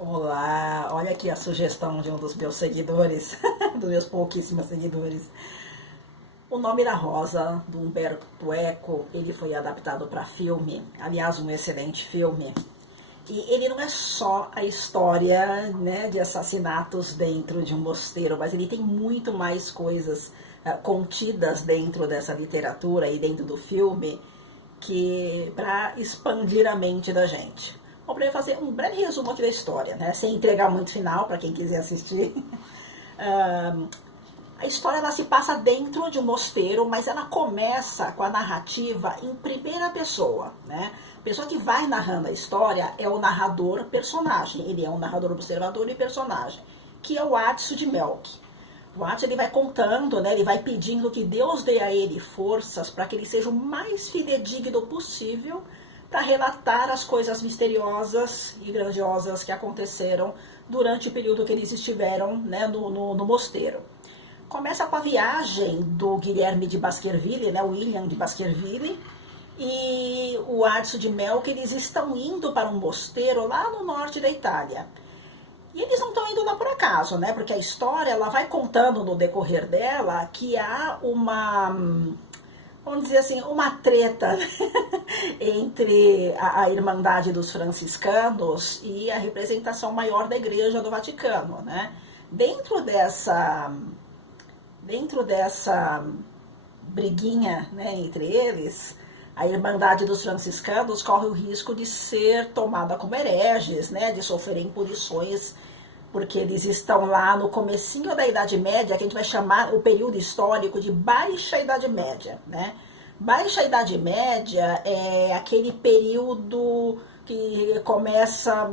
Olá, olha aqui a sugestão de um dos meus seguidores, dos meus pouquíssimos seguidores. O Nome da Rosa, do Humberto Eco, ele foi adaptado para filme, aliás, um excelente filme. E ele não é só a história, né, de assassinatos dentro de um mosteiro, mas ele tem muito mais coisas contidas dentro dessa literatura e dentro do filme que para expandir a mente da gente. Bom, para eu fazer um breve resumo aqui da história, né, sem entregar muito final para quem quiser assistir. A história ela se passa dentro de um mosteiro, mas ela começa com a narrativa em primeira pessoa, né? A pessoa que vai narrando a história é o narrador personagem. Ele é um narrador observador e personagem, que é o Adso de Melk. O Adso ele vai contando, né? Ele vai pedindo que Deus dê a ele forças para que ele seja o mais fidedigno possível para relatar as coisas misteriosas e grandiosas que aconteceram durante o período que eles estiveram, né, no mosteiro. Começa com a viagem do Guilherme de Baskerville, né, William de Baskerville, e o Adso de Melk, eles estão indo para um mosteiro lá no norte da Itália. E eles não estão indo lá por acaso, né? Porque a história ela vai contando no decorrer dela que há uma, vamos dizer assim, uma treta entre a Irmandade dos Franciscanos e a representação maior da Igreja do Vaticano, né? Dentro dessa briguinha, né, entre eles, a Irmandade dos Franciscanos corre o risco de ser tomada como hereges, né, de sofrerem punições, porque eles estão lá no comecinho da Idade Média, que a gente vai chamar o período histórico de Baixa Idade Média, né? Baixa Idade Média é aquele período que começa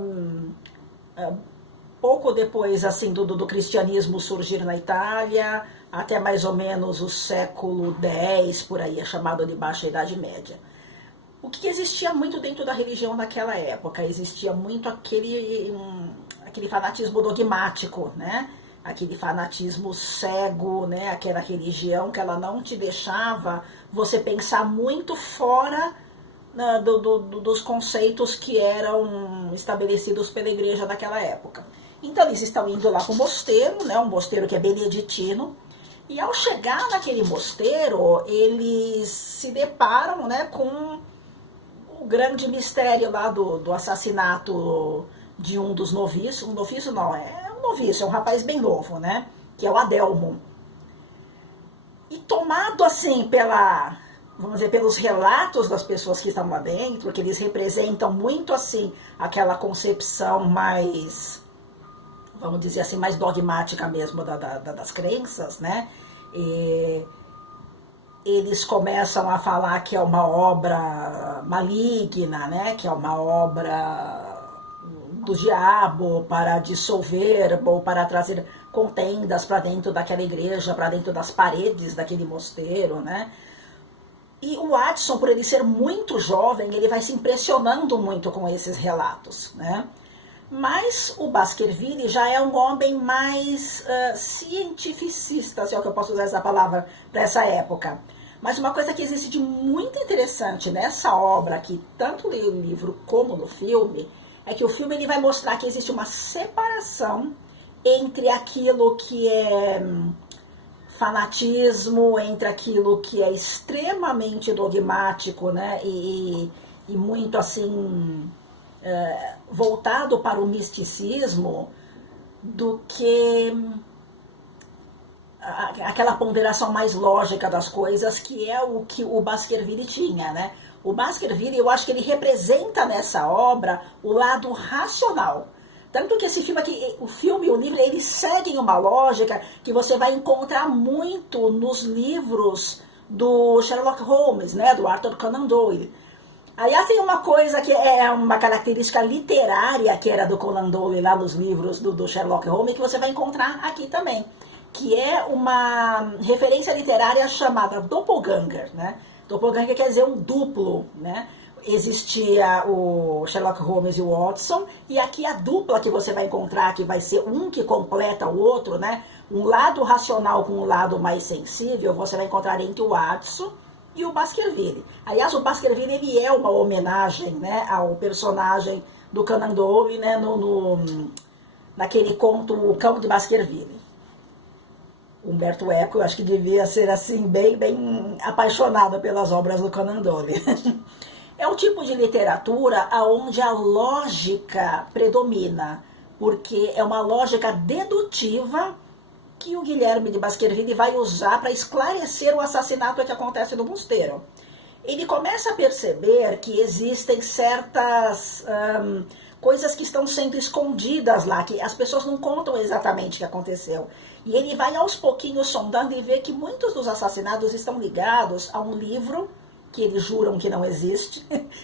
pouco depois assim do cristianismo surgir na Itália, até mais ou menos o século X, por aí, é chamado de Baixa Idade Média. O que existia muito dentro da religião naquela época? Existia muito aquele fanatismo dogmático, né? Aquele fanatismo cego, né? Aquela religião que ela não te deixava você pensar muito fora, né, dos conceitos que eram estabelecidos pela igreja naquela época. Então eles estão indo lá para o mosteiro, né? Um mosteiro que é beneditino. E ao chegar naquele mosteiro, eles se deparam, né, com o grande mistério lá do assassinato de um dos noviços. Um noviço não, é um noviço, é um rapaz bem novo, né, que é o Adelmo. E tomado assim vamos dizer, pelos relatos das pessoas que estão lá dentro, que eles representam muito assim aquela concepção mais, vamos dizer assim, mais dogmática mesmo das crenças, né? E eles começam a falar que é uma obra maligna, né? Que é uma obra do diabo para dissolver ou para trazer contendas para dentro daquela igreja, para dentro das paredes daquele mosteiro, né? E o Adson, por ele ser muito jovem, ele vai se impressionando muito com esses relatos, né? Mas o Baskerville já é um homem mais cientificista, se é o que eu posso usar essa palavra para essa época. Mas uma coisa que existe de muito interessante nessa obra, que tanto no livro como no filme, é que o filme ele vai mostrar que existe uma separação entre aquilo que é fanatismo, entre aquilo que é extremamente dogmático, né, e muito assim voltado para o misticismo, do que aquela ponderação mais lógica das coisas, que é o que o Baskerville tinha, né? O Baskerville, eu acho que ele representa nessa obra o lado racional. Tanto que esse filme aqui, o filme e o livro, eles seguem uma lógica que você vai encontrar muito nos livros do Sherlock Holmes, né? Do Arthur Conan Doyle. Aliás, tem uma coisa que é uma característica literária que era do Conan Doyle lá nos livros do Sherlock Holmes, que você vai encontrar aqui também, que é uma referência literária chamada doppelganger, né? Doppelganger quer dizer um duplo, né? Existia o Sherlock Holmes e o Watson, e aqui a dupla que você vai encontrar, que vai ser um que completa o outro, né? Um lado racional com um lado mais sensível, você vai encontrar entre o Watson e o Baskerville. Aliás, o Baskerville ele é uma homenagem, né, ao personagem do Conan Doyle, né, naquele conto O Cão de Baskerville. Humberto Eco, eu acho que devia ser assim, bem apaixonado pelas obras do Conan Doyle. É um tipo de literatura onde a lógica predomina, porque é uma lógica dedutiva que o Guilherme de Baskerville vai usar para esclarecer o assassinato que acontece no mosteiro. Ele começa a perceber que existem certas coisas que estão sendo escondidas lá, que as pessoas não contam exatamente o que aconteceu. E ele vai aos pouquinhos sondando e vê que muitos dos assassinatos estão ligados a um livro que eles juram que não existe,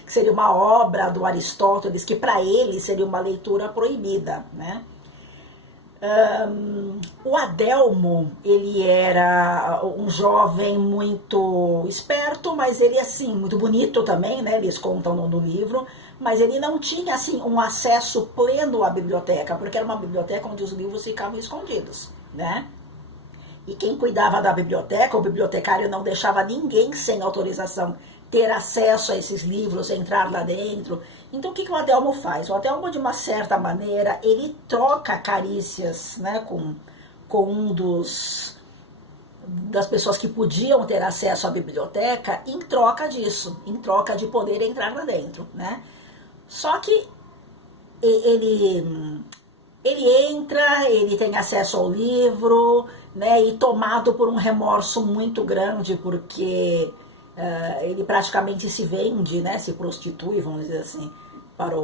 que seria uma obra do Aristóteles, que para ele seria uma leitura proibida, né? O Adelmo, ele era um jovem muito esperto, mas ele, assim, muito bonito também, né? Eles contam no livro, mas ele não tinha, assim, um acesso pleno à biblioteca, porque era uma biblioteca onde os livros ficavam escondidos, né? E quem cuidava da biblioteca, o bibliotecário não deixava ninguém sem autorização ter acesso a esses livros, entrar lá dentro. Então o que o Adelmo faz? O Adelmo, de uma certa maneira, ele troca carícias, né, com um das pessoas que podiam ter acesso à biblioteca em troca disso, em troca de poder entrar lá dentro, né? Só que ele entra, ele tem acesso ao livro, né, e tomado por um remorso muito grande, porque ele praticamente se vende, né, se prostitui, vamos dizer assim, para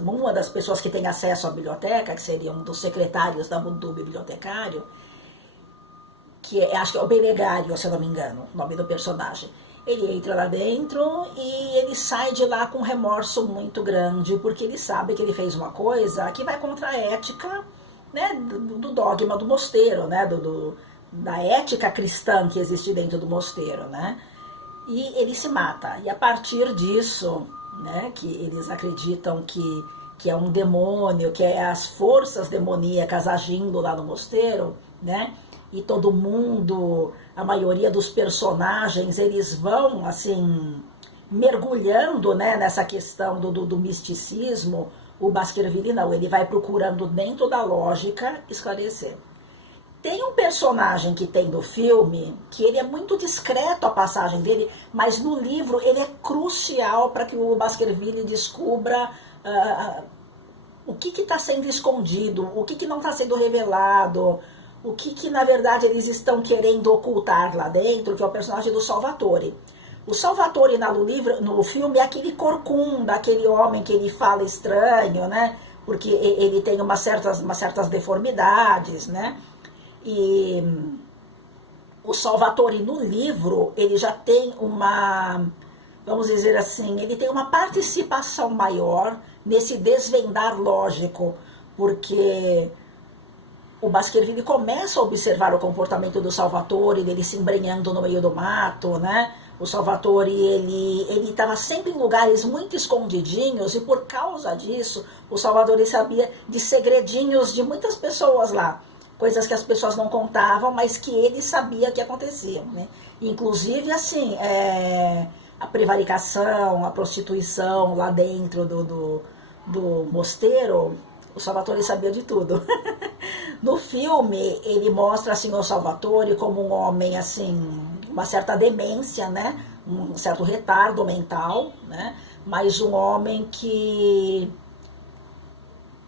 uma das pessoas que tem acesso à biblioteca, que seria um dos secretários do bibliotecário, acho que é o Benegário, se eu não me engano, o nome do personagem. Ele entra lá dentro e ele sai de lá com um remorso muito grande, porque ele sabe que ele fez uma coisa que vai contra a ética, né, do dogma do mosteiro, né, da ética cristã que existe dentro do mosteiro, né? E ele se mata. E a partir disso, né, que eles acreditam que é um demônio, que é as forças demoníacas agindo lá no mosteiro, né? E todo mundo, a maioria dos personagens, eles vão, assim, mergulhando, né, nessa questão do misticismo. O Baskerville não, ele vai procurando dentro da lógica esclarecer. Tem um personagem que tem no filme, que ele é muito discreto a passagem dele, mas no livro ele é crucial para que o Baskerville descubra o que está sendo escondido, o que não está sendo revelado, o que na verdade eles estão querendo ocultar lá dentro, que é o personagem do Salvatore. O Salvatore no filme é aquele corcunda, aquele homem que ele fala estranho, né? Porque ele tem umas certas deformidades, né? E o Salvatore no livro, ele já tem vamos dizer assim, ele tem uma participação maior nesse desvendar lógico, porque o Baskerville começa a observar o comportamento do Salvatore, dele se embrenhando no meio do mato, né? O Salvatore, ele estava sempre em lugares muito escondidinhos, e por causa disso, o Salvatore sabia de segredinhos de muitas pessoas lá, coisas que as pessoas não contavam, mas que ele sabia que aconteciam, né? Inclusive, assim, a prevaricação, a prostituição lá dentro do mosteiro, o Salvatore sabia de tudo. No filme, ele mostra, assim, o Salvatore como um homem, assim, uma certa demência, né? Um certo retardo mental, né? Mas um homem que,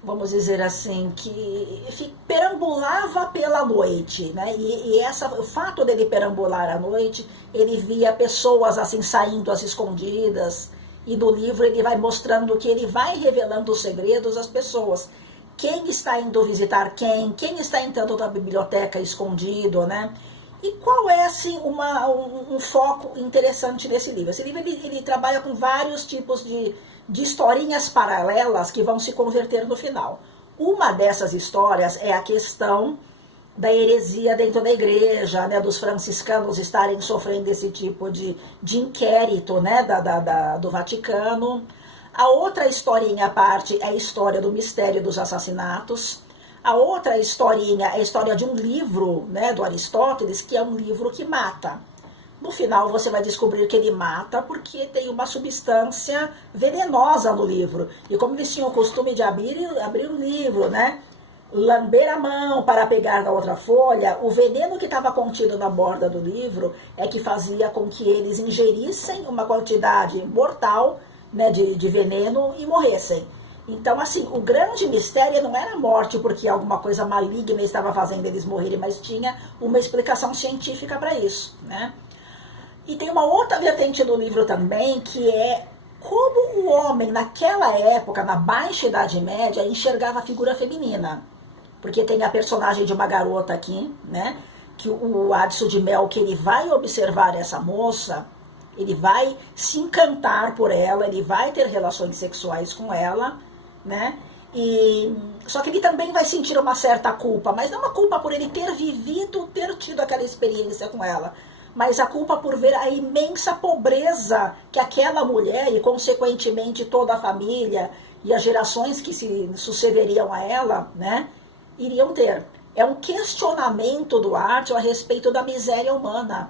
vamos dizer assim, que perambulava pela noite, né? E o fato dele perambular à noite, ele via pessoas, assim, saindo às escondidas, e no livro ele vai mostrando que ele vai revelando os segredos às pessoas. Quem está indo visitar quem está entrando na biblioteca escondido, né? E qual é, assim, um foco interessante nesse livro? Esse livro, ele trabalha com vários tipos de historinhas paralelas que vão se converter no final. Uma dessas histórias é a questão da heresia dentro da igreja, né, dos franciscanos estarem sofrendo esse tipo de inquérito, né, do Vaticano. A outra historinha à parte é a história do mistério dos assassinatos. A outra historinha é a história de um livro, né, do Aristóteles, que é um livro que mata. No final você vai descobrir que ele mata porque tem uma substância venenosa no livro. E como eles tinham o costume de abrir o livro, né? Lamber a mão para pegar na outra folha, o veneno que estava contido na borda do livro é que fazia com que eles ingerissem uma quantidade mortal, né, de veneno e morressem. Então, assim, o grande mistério não era a morte porque alguma coisa maligna estava fazendo eles morrerem, mas tinha uma explicação científica para isso, né? E tem uma outra vertente do livro também, que é como o homem, naquela época, na Baixa Idade Média, enxergava a figura feminina. Porque tem a personagem de uma garota aqui, né? Que o Adson de Mel, que ele vai observar essa moça, ele vai se encantar por ela, ele vai ter relações sexuais com ela, né? Só que ele também vai sentir uma certa culpa, mas não uma culpa por ele ter vivido, ter tido aquela experiência com ela, mas a culpa por ver a imensa pobreza que aquela mulher e, consequentemente, toda a família e as gerações que se sucederiam a ela, né, iriam ter. É um questionamento do Arthur a respeito da miséria humana,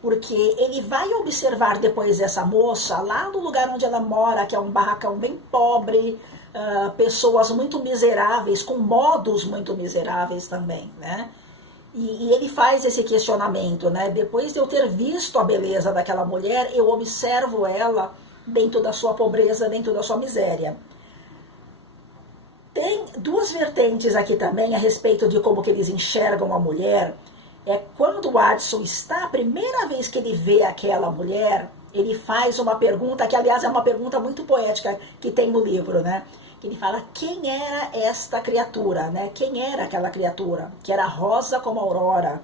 porque ele vai observar depois essa moça lá no lugar onde ela mora, que é um barracão bem pobre, pessoas muito miseráveis, com modos muito miseráveis também, né? E ele faz esse questionamento, né? Depois de eu ter visto a beleza daquela mulher, eu observo ela dentro da sua pobreza, dentro da sua miséria. Tem duas vertentes aqui também a respeito de como que eles enxergam a mulher. É quando o Adson está, a primeira vez que ele vê aquela mulher, ele faz uma pergunta, que aliás é uma pergunta muito poética que tem no livro, né? Que ele fala, quem era esta criatura, né? Quem era aquela criatura? Que era rosa como a aurora,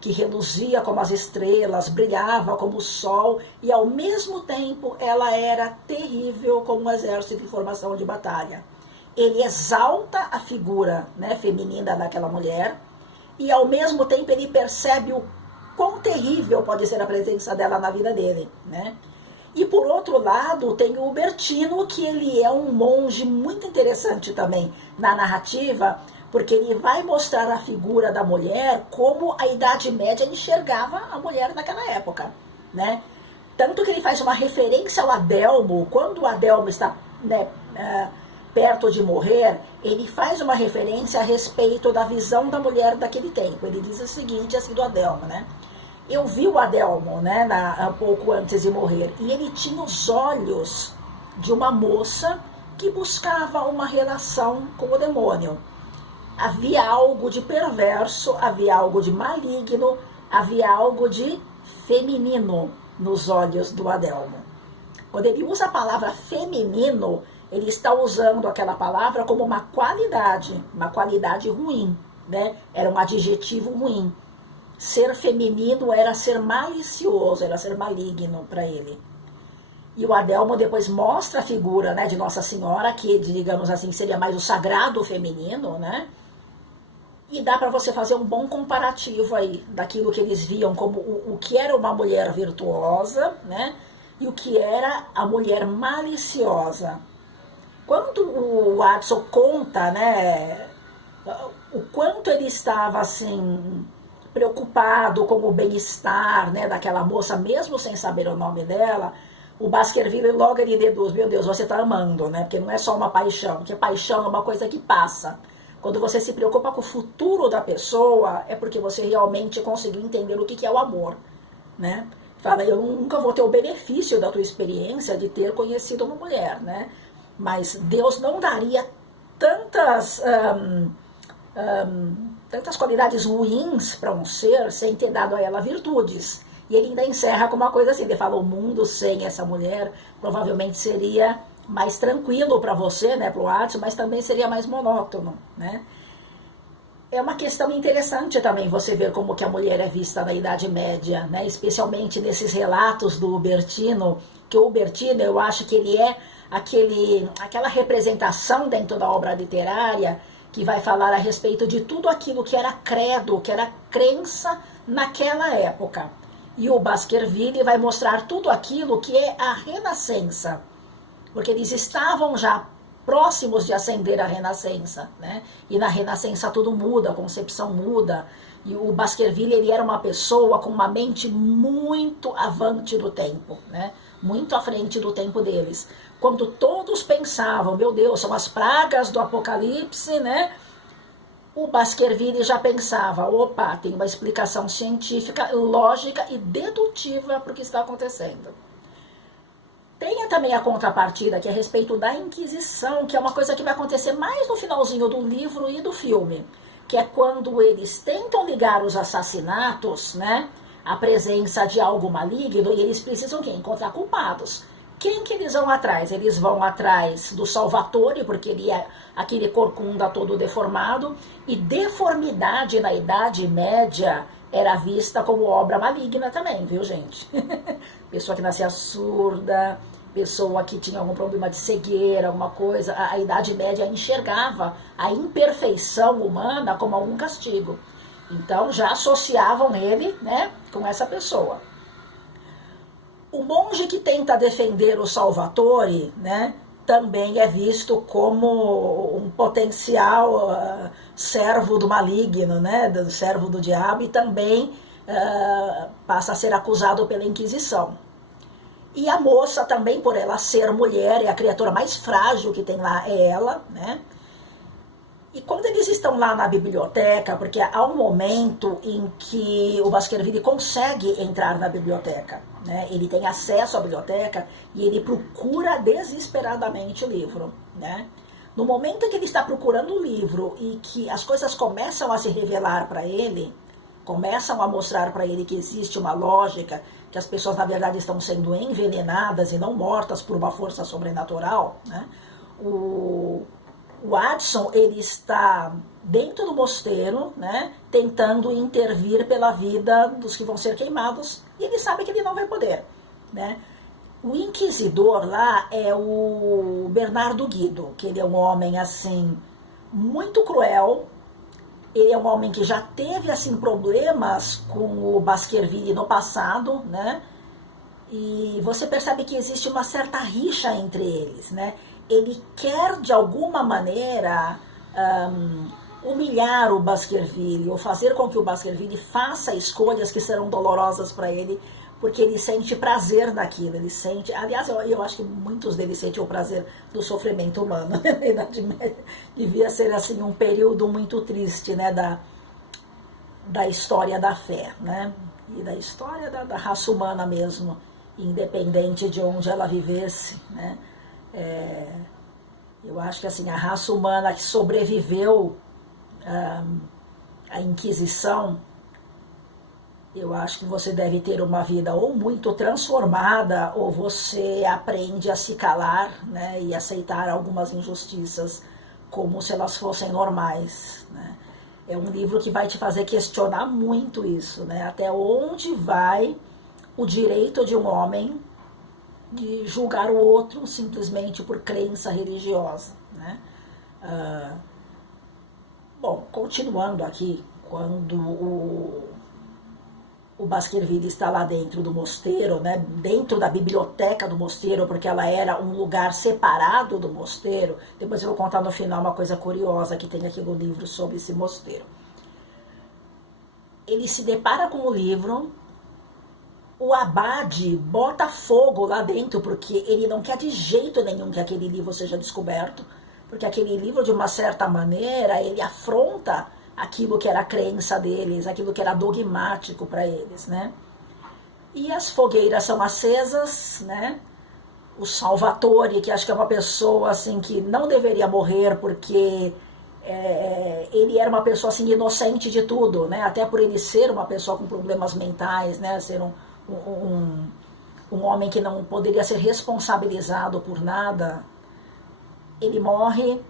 que reluzia como as estrelas, brilhava como o sol, e ao mesmo tempo ela era terrível como um exército em formação de batalha. Ele exalta a figura, né, feminina daquela mulher, e ao mesmo tempo ele percebe o quão terrível pode ser a presença dela na vida dele, né? E por outro lado tem o Ubertino, que ele é um monge muito interessante também na narrativa, porque ele vai mostrar a figura da mulher como a Idade Média enxergava a mulher naquela época, né? Tanto que ele faz uma referência ao Adelmo, quando o Adelmo está, né, perto de morrer, ele faz uma referência a respeito da visão da mulher daquele tempo. Ele diz o seguinte, assim, do Adelmo, né? Eu vi o Adelmo, né, um pouco antes de morrer, e ele tinha os olhos de uma moça que buscava uma relação com o demônio. Havia algo de perverso, havia algo de maligno, havia algo de feminino nos olhos do Adelmo. Quando ele usa a palavra feminino, ele está usando aquela palavra como uma qualidade ruim, né? Era um adjetivo ruim. Ser feminino era ser malicioso, era ser maligno para ele. E o Adelmo depois mostra a figura, né, de Nossa Senhora, que, digamos assim, seria mais o sagrado feminino, né? E dá para você fazer um bom comparativo aí daquilo que eles viam como o que era uma mulher virtuosa, né? E o que era a mulher maliciosa. Quando o Adson conta, né, o quanto ele estava assim preocupado com o bem-estar, né, daquela moça, mesmo sem saber o nome dela, o Baskerville logo ele deduz, meu Deus, você está amando, né? Porque não é só uma paixão, porque paixão é uma coisa que passa. Quando você se preocupa com o futuro da pessoa, é porque você realmente conseguiu entender o que é o amor, né? Fala, eu nunca vou ter o benefício da tua experiência de ter conhecido uma mulher, né? Mas Deus não daria tantas qualidades ruins para um ser sem ter dado a ela virtudes. E ele ainda encerra com uma coisa assim, ele fala, o mundo sem essa mulher provavelmente seria mais tranquilo para você, né, para o Adson, mas também seria mais monótono, né? É uma questão interessante também você ver como que a mulher é vista na Idade Média, né? Especialmente nesses relatos do Ubertino, que o Ubertino, eu acho que ele é aquela representação dentro da obra literária que vai falar a respeito de tudo aquilo que era credo, que era crença naquela época. E o Baskerville vai mostrar tudo aquilo que é a renascença, porque eles estavam já próximos de acender a Renascença, né? E na Renascença tudo muda, a concepção muda. E o Baskerville, ele era uma pessoa com uma mente muito avante do tempo, né? Muito à frente do tempo deles. Quando todos pensavam, meu Deus, são as pragas do Apocalipse, né? O Baskerville já pensava, opa, tem uma explicação científica, lógica e dedutiva para o que está acontecendo. Tem também a contrapartida, que é a respeito da Inquisição, que é uma coisa que vai acontecer mais no finalzinho do livro e do filme, que é quando eles tentam ligar os assassinatos, né, à presença de algo maligno, e eles precisam encontrar culpados. Quem que eles vão atrás? Eles vão atrás do Salvatore, porque ele é aquele corcunda todo deformado, e deformidade na Idade Média era vista como obra maligna também, viu, gente? Pessoa que nascia surda, pessoa que tinha algum problema de cegueira, alguma coisa, a Idade Média enxergava a imperfeição humana como algum castigo. Então já associavam ele, né, com essa pessoa. O monge que tenta defender o Salvatore, né, também é visto como um potencial servo do maligno, né, do servo do diabo, e também passa a ser acusado pela Inquisição. E a moça também, por ela ser mulher, é a criatura mais frágil que tem lá, é ela, né? E quando eles estão lá na biblioteca, porque há um momento em que o Baskerville consegue entrar na biblioteca, né? Ele tem acesso à biblioteca e ele procura desesperadamente o livro, né? No momento em que ele está procurando o livro e que as coisas começam a se revelar para ele, começam a mostrar para ele que existe uma lógica, que as pessoas na verdade estão sendo envenenadas e não mortas por uma força sobrenatural, né? O Watson, ele está dentro do mosteiro, né, tentando intervir pela vida dos que vão ser queimados, e ele sabe que ele não vai poder, né? O inquisidor lá é o Bernardo Guido, que ele é um homem assim muito cruel. Ele é um homem que já teve assim problemas com o Baskerville no passado, né? E você percebe que existe uma certa rixa entre eles, né? Ele quer, de alguma maneira, humilhar o Baskerville, ou fazer com que o Baskerville faça escolhas que serão dolorosas para ele, porque ele sente prazer naquilo, ele sente... Aliás, eu acho que muitos deles sentem o prazer do sofrimento humano. Na Idade Média devia ser, assim, um período muito triste, né, da história da fé, né? E da história da raça humana mesmo, independente de onde ela vivesse, né? Eu acho que assim, a raça humana que sobreviveu à Inquisição, eu acho que você deve ter uma vida ou muito transformada, ou você aprende a se calar, né, e aceitar algumas injustiças como se elas fossem normais, né? É um livro que vai te fazer questionar muito isso, né? Até onde vai o direito de um homem de julgar o outro simplesmente por crença religiosa, né? Bom, continuando aqui, quando o Baskerville está lá dentro do mosteiro, né? Dentro da biblioteca do mosteiro, porque ela era um lugar separado do mosteiro. Depois eu vou contar no final uma coisa curiosa que tem aqui no livro sobre esse mosteiro. Ele se depara com o livro. O abade bota fogo lá dentro, porque ele não quer de jeito nenhum que aquele livro seja descoberto, porque aquele livro, de uma certa maneira, ele afronta aquilo que era a crença deles, aquilo que era dogmático para eles, né? E as fogueiras são acesas, né? O Salvatore, que acho que é uma pessoa assim que não deveria morrer, porque ele era uma pessoa assim inocente de tudo, né? Até por ele ser uma pessoa com problemas mentais, né? Ser um homem que não poderia ser responsabilizado por nada. Ele morre,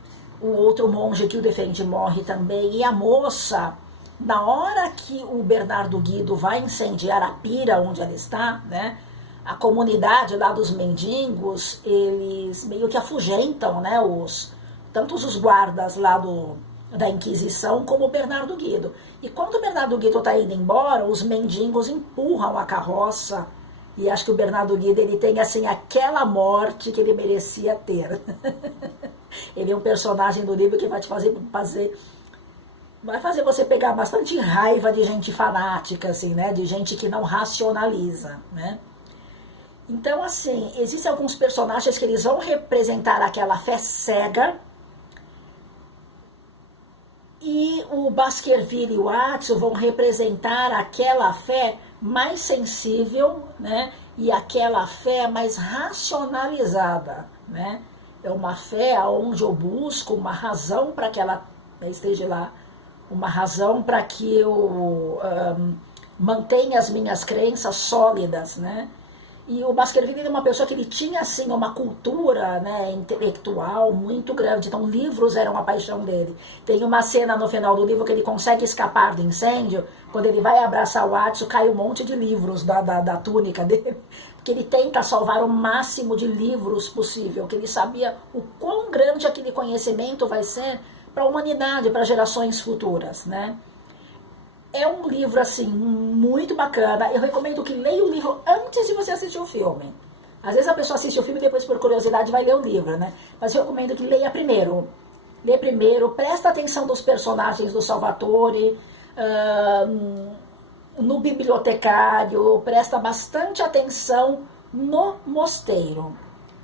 o outro monge que o defende morre também, e a moça, na hora que o Bernardo Guido vai incendiar a pira onde ela está, né, a comunidade lá dos mendigos, eles meio que afugentam, né, tanto os guardas lá da Inquisição como o Bernardo Guido. E quando o Bernardo Guido está indo embora, os mendigos empurram a carroça, e acho que o Bernardo Guido, ele tem assim aquela morte que ele merecia ter. Ele é um personagem do livro que vai te vai fazer você pegar bastante raiva de gente fanática, assim, né? De gente que não racionaliza, né? Então, assim, existem alguns personagens que eles vão representar aquela fé cega, e o Baskerville e o Watson vão representar aquela fé mais sensível, né? E aquela fé mais racionalizada, né? É uma fé onde eu busco uma razão para que ela esteja lá, uma razão para que eu mantenha as minhas crenças sólidas, né? E o Baskerville é uma pessoa que ele tinha, assim, uma cultura, né, intelectual muito grande. Então, livros eram a paixão dele. Tem uma cena no final do livro que ele consegue escapar do incêndio. Quando ele vai abraçar o Watson, cai um monte de livros da túnica dele. Porque ele tenta salvar o máximo de livros possível. Que ele sabia o quão grande aquele conhecimento vai ser para a humanidade, para gerações futuras, né? É um livro, assim, muito bacana. Eu recomendo que leia o livro antes de você assistir o filme. Às vezes a pessoa assiste o filme e depois, por curiosidade, vai ler o livro, né? Mas eu recomendo que leia primeiro. Lê primeiro, presta atenção nos personagens do Salvatore, no bibliotecário, presta bastante atenção no mosteiro.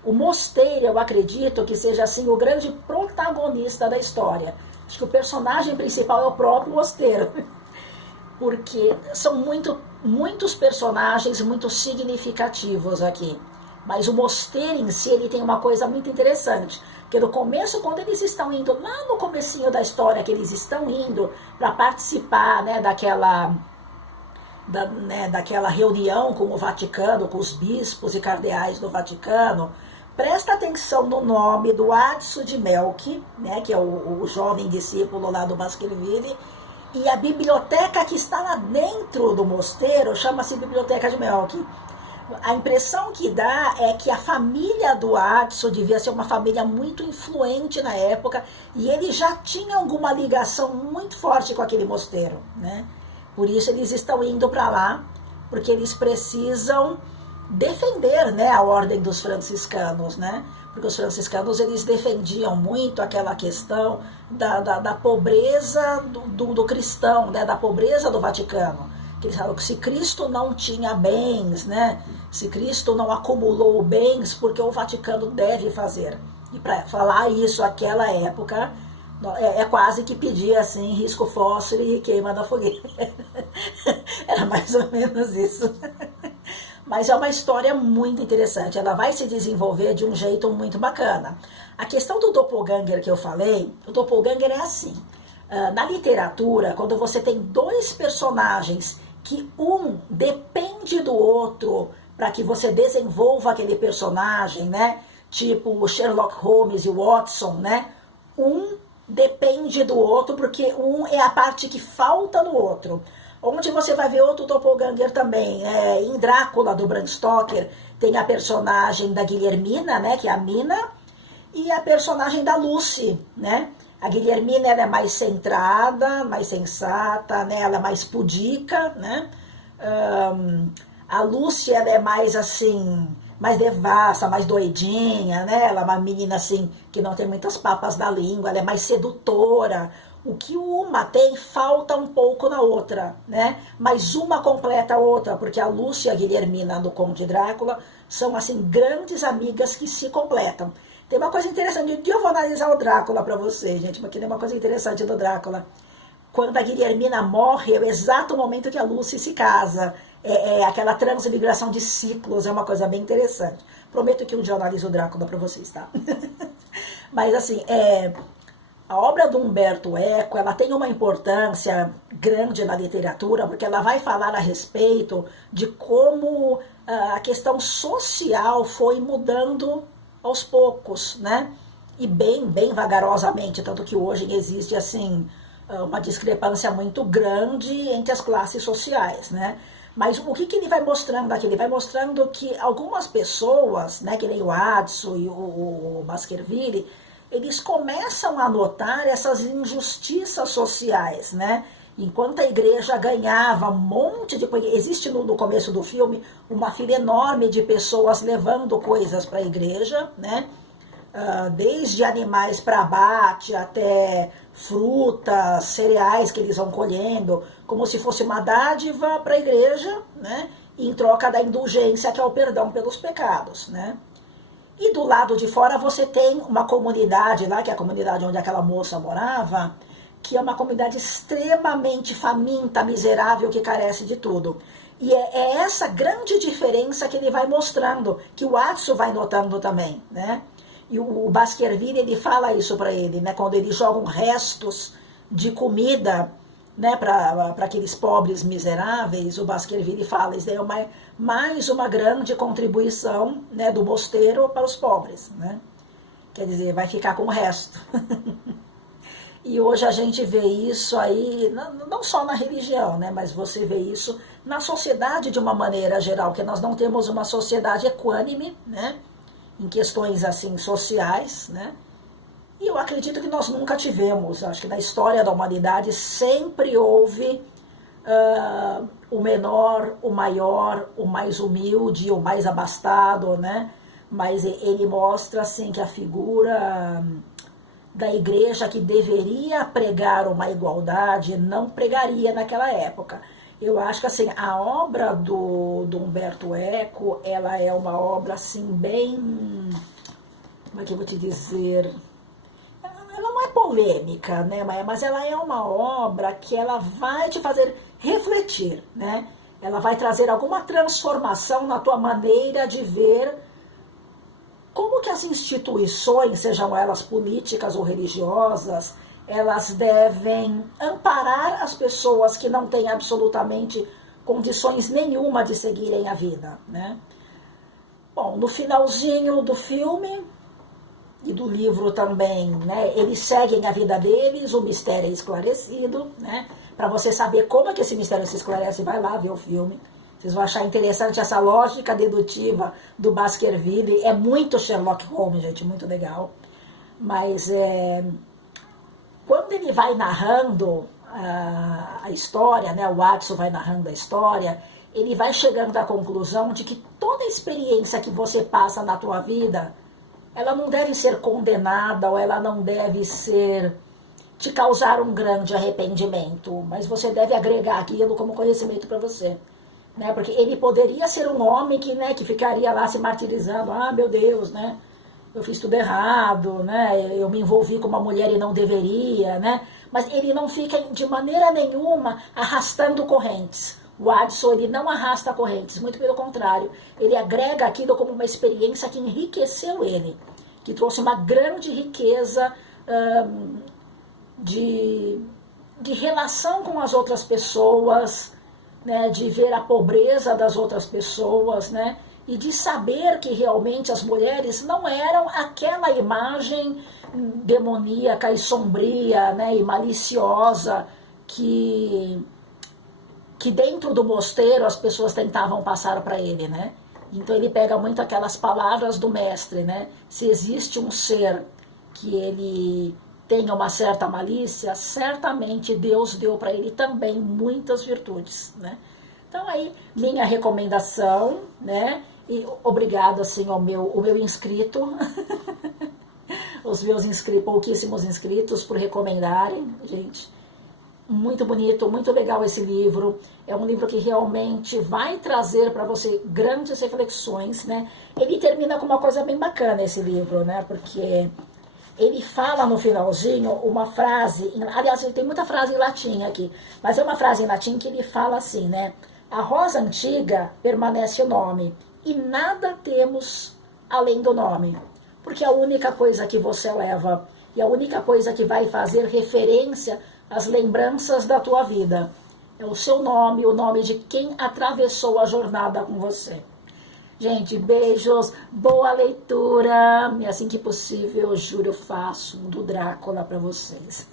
O mosteiro, eu acredito que seja, assim, o grande protagonista da história. Acho que o personagem principal é o próprio mosteiro. Porque são muitos personagens muito significativos aqui. Mas o mosteiro em si, ele tem uma coisa muito interessante. Porque no começo, quando eles estão indo, lá no comecinho da história, que eles estão indo para participar, né, daquela reunião com o Vaticano, com os bispos e cardeais do Vaticano, presta atenção no nome do Adso de Melk, né, que é o jovem discípulo lá do Baskerville. E a biblioteca que está lá dentro do mosteiro chama-se Biblioteca de Melk. A impressão que dá é que a família do Adso devia ser uma família muito influente na época e ele já tinha alguma ligação muito forte com aquele mosteiro, né? Por isso eles estão indo para lá, porque eles precisam defender, né, a ordem dos franciscanos, né? Porque os franciscanos, eles defendiam muito aquela questão da pobreza do cristão, né, da pobreza do Vaticano. Que eles falam que se Cristo não tinha bens, né, se Cristo não acumulou bens, porque o Vaticano deve fazer. E para falar isso naquela época, é quase que pedir assim, risco fóssil e queima da fogueira. Era mais ou menos isso. Mas é uma história muito interessante, ela vai se desenvolver de um jeito muito bacana. A questão do doppelganger que eu falei, o doppelganger é assim, na literatura, quando você tem dois personagens que um depende do outro para que você desenvolva aquele personagem, né? Tipo o Sherlock Holmes e o Watson, né? Um depende do outro porque um é a parte que falta no outro. Onde você vai ver outro doppelganger também, em Drácula, do Bram Stoker, tem a personagem da Guilhermina, né, que é a Mina, e a personagem da Lucy, né? A Guilhermina, ela é mais centrada, mais sensata, né? Ela é mais pudica, né? A Lucy, ela é mais assim, mais devassa, mais doidinha, né? Ela é uma menina assim, que não tem muitas papas na língua, ela é mais sedutora. O que uma tem, falta um pouco na outra, né? Mas uma completa a outra, porque a Lúcia e a Guilhermina do Conde Drácula são, assim, grandes amigas que se completam. Tem uma coisa interessante, um dia eu vou analisar o Drácula pra vocês, gente, porque tem uma coisa interessante do Drácula. Quando a Guilhermina morre, é o exato momento que a Lúcia se casa. É aquela transmigração de ciclos, é uma coisa bem interessante. Prometo que um dia eu analiso o Drácula pra vocês, tá? Mas, assim, a obra do Umberto Eco, ela tem uma importância grande na literatura, porque ela vai falar a respeito de como a questão social foi mudando aos poucos, né? E bem vagarosamente, tanto que hoje existe, assim, uma discrepância muito grande entre as classes sociais, né? Mas o que ele vai mostrando aqui? Ele vai mostrando que algumas pessoas, né, que nem o Adso e o Baskerville, eles começam a notar essas injustiças sociais, né? Enquanto a igreja ganhava um monte de coisa, existe no começo do filme uma fila enorme de pessoas levando coisas para a igreja, né? desde animais para abate até frutas, cereais que eles vão colhendo, como se fosse uma dádiva para a igreja, né? Em troca da indulgência, que é o perdão pelos pecados, né? E do lado de fora você tem uma comunidade lá, que é a comunidade onde aquela moça morava, que é uma comunidade extremamente faminta, miserável, que carece de tudo. E é essa grande diferença que ele vai mostrando, que o Atsu vai notando também, né? E o Baskerville, ele fala isso para ele, né? Quando eles jogam restos de comida, né, para aqueles pobres miseráveis, o Baskerville fala, isso é mais uma grande contribuição, né, do mosteiro para os pobres, né? Quer dizer, vai ficar com o resto. E hoje a gente vê isso aí, não só na religião, né, mas você vê isso na sociedade de uma maneira geral, que nós não temos uma sociedade equânime, né, em questões assim sociais, né? E eu acredito que nós nunca tivemos. Acho que na história da humanidade sempre houve o menor, o maior, o mais humilde, o mais abastado, né? Mas ele mostra assim que a figura da igreja que deveria pregar uma igualdade não pregaria naquela época. Eu acho que assim, a obra do Umberto Eco, ela é uma obra assim bem, como é que eu vou te dizer, ela não é polêmica, né? Mas ela é uma obra que ela vai te fazer refletir, né? Ela vai trazer alguma transformação na tua maneira de ver como que as instituições, sejam elas políticas ou religiosas, elas devem amparar as pessoas que não têm absolutamente condições nenhuma de seguirem a vida, né? Bom, no finalzinho do filme e do livro também, né, eles seguem a vida deles, o mistério é esclarecido, né? Para você saber como é que esse mistério se esclarece, vai lá ver o filme. Vocês vão achar interessante essa lógica dedutiva do Baskerville. É muito Sherlock Holmes, gente, muito legal. Mas quando ele vai narrando a história, né, o Watson vai narrando a história, ele vai chegando à conclusão de que toda experiência que você passa na tua vida, ela não deve ser condenada ou ela não deve ser te causar um grande arrependimento, mas você deve agregar aquilo como conhecimento para você. Né? Porque ele poderia ser um homem que, né, que ficaria lá se martirizando, meu Deus, né? Eu fiz tudo errado, né? Eu me envolvi com uma mulher e não deveria, né? Mas ele não fica de maneira nenhuma arrastando correntes. O Watson, ele não arrasta correntes, muito pelo contrário. Ele agrega aquilo como uma experiência que enriqueceu ele, que trouxe uma grande riqueza de relação com as outras pessoas, né? De ver a pobreza das outras pessoas, né? E de saber que realmente as mulheres não eram aquela imagem demoníaca e sombria, né, e maliciosa que dentro do mosteiro as pessoas tentavam passar para ele, né? Então ele pega muito aquelas palavras do mestre, né? Se existe um ser que ele tenha uma certa malícia, certamente Deus deu para ele também muitas virtudes, né? Então aí, minha recomendação, né? E obrigado assim ao meu inscrito, os meus pouquíssimos inscritos por recomendarem, gente. Muito bonito, muito legal esse livro. É um livro que realmente vai trazer para você grandes reflexões, né? Ele termina com uma coisa bem bacana esse livro, né? Porque ele fala no finalzinho uma frase, aliás, ele tem muita frase em latim aqui, mas é uma frase em latim que ele fala assim, né? A rosa antiga permanece o nome, e nada temos além do nome. Porque a única coisa que você leva e a única coisa que vai fazer referência às lembranças da tua vida é o seu nome, o nome de quem atravessou a jornada com você. Gente, beijos, boa leitura. E assim que possível, eu juro, eu faço um do Drácula para vocês.